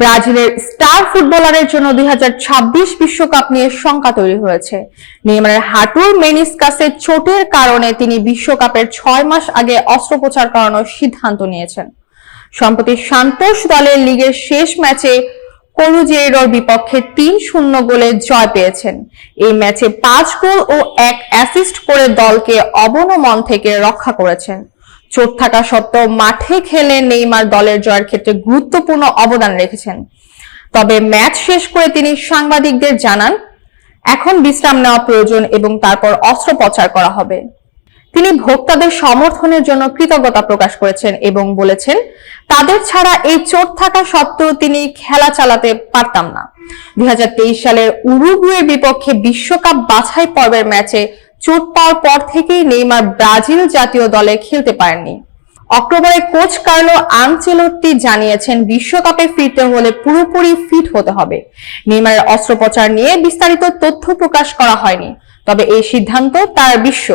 ব্রাজিলের স্টার ফুটবলারের জন্য 2026 বিশ্বকাপ নিয়ে শঙ্কা তৈরি হয়েছে। নেইমারের হাঁটুর মেনিসকাসের চোটের কারণে তিনি বিশ্বকাপের 6 মাস আগে অস্ত্রোপচার করানোর সিদ্ধান্ত নিয়েছেন। সম্প্রতি সান্তোস দলের লিগের শেষ ম্যাচে করুজেইরোর বিপক্ষে 3-0 গোলে জয় পেয়েছেন। এই ম্যাচে 5 গোল ও 1 অ্যাসিস্ট করে দলকে অবনমন থেকে রক্ষা করেছেন। চোট থাকা সত্ত্বেও মাঠে খেলে নেইমার দলের জয়ের ক্ষেত্রে গুরুত্বপূর্ণ অবদান রেখেছেন। তবে ম্যাচ শেষ করে তিনি সাংবাদিকদের জানান, এখন বিশ্রাম নেওয়া প্রয়োজন এবং তারপর অস্ত্রোপচার করা হবে। তিনি ভোক্তাদের সমর্থনের জন্য কৃতজ্ঞতা প্রকাশ করেছেন এবং বলেছেন, তাদের ছাড়া এই চোট থাকা সত্ত্বেও তিনি খেলা চালাতে পারতাম না। 2023 সালের উরুগুয়ের বিপক্ষে বিশ্বকাপ বাছাই পর্বের ম্যাচে চোট পাওয়ার পর থেকেই নেইমার ব্রাজিল জাতীয় দলে খেলতে পারেননি। অক্টোবরে কোচ কার্লো আনচেলোত্তি জানিয়েছেন, বিশ্বকাপে ফিরতে হলে পুরোপুরি ফিট হতে হবে। নেইমারের অস্ত্রোপচার নিয়ে বিস্তারিত তথ্য প্রকাশ করা হয়নি, তবে এই সিদ্ধান্ত তার বিশ্ব